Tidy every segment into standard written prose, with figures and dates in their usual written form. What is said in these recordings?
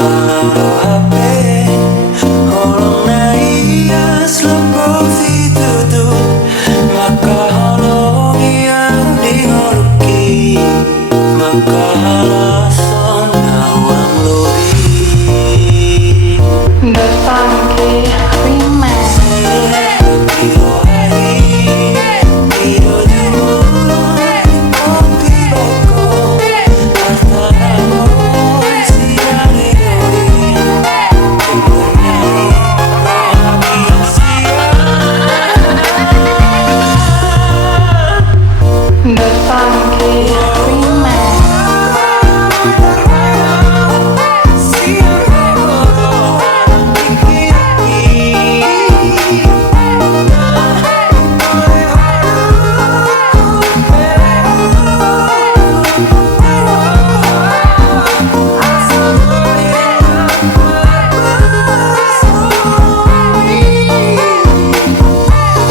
Palau HP Holong na iyas loko ditutup maka holong yang diholuki maka alasan nawang lobi NdosFvnky remix. Iyo hari iyo jumlah kopi bako harta namun siang dihoi Kemunyai rohani siang NdosFvnky remix. siang rohani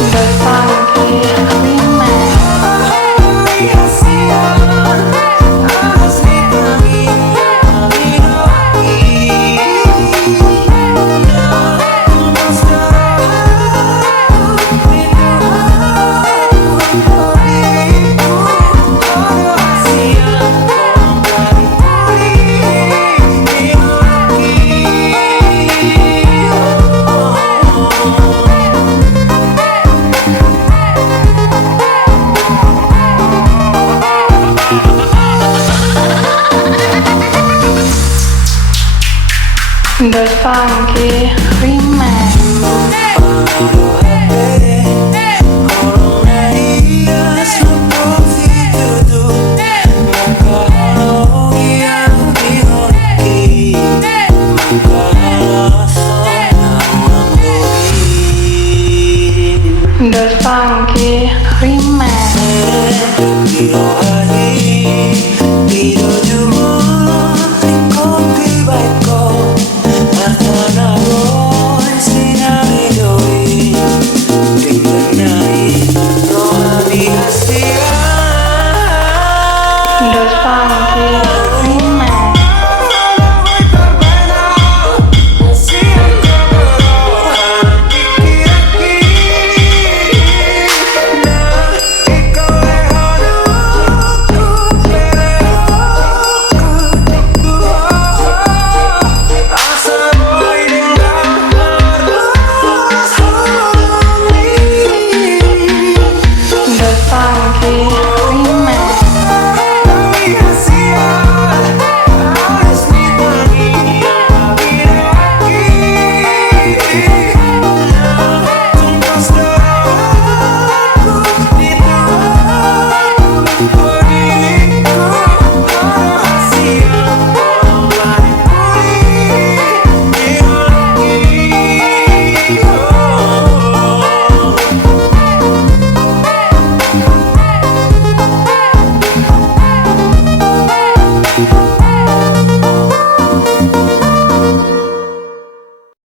NdosFvnky remix. NdosFvnky remix. Palau HP